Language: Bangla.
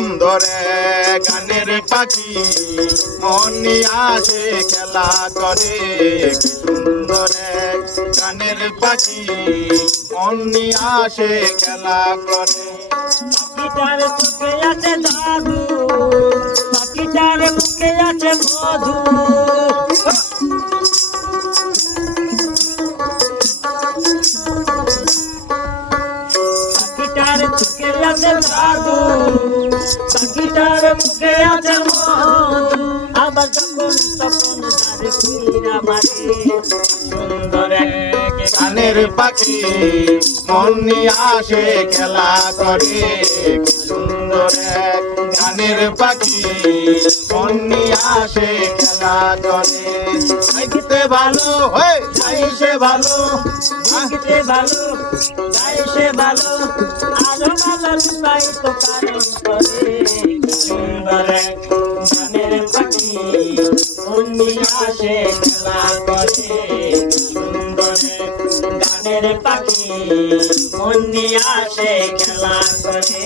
সুন্দর গানের পাখি মন নিয়ে আসে খেলা করে। কি সুন্দর গানের পাখি মন নিয়ে আসে খেলা করে। পাখিটার চোখে আছে জাদু, পাখিটার মুখে আছে মধু। পাখিটার চোখে আছে জাদু, পাখিটার মুখে আছে মধু। আবার যখন তখন তার ফিরা মারে। সুন্দর গানের পাখি মন নিয়ে আসে খেলা করে। কি সুন্দর গানের পাখি মন নিয়ে আসে খেলা করে। দেখতে ভালো হয়ে যাই সে ভালো, দেখতে ভালো গাই সে ভালো, আরো ভালো লুকাই তো কারণ করে। সুন্দর গানের পাখি মন নিয়ে আসে খেলা করে। সুন্দর গানের পাখি মন নিয়ে আসে খেলা করে।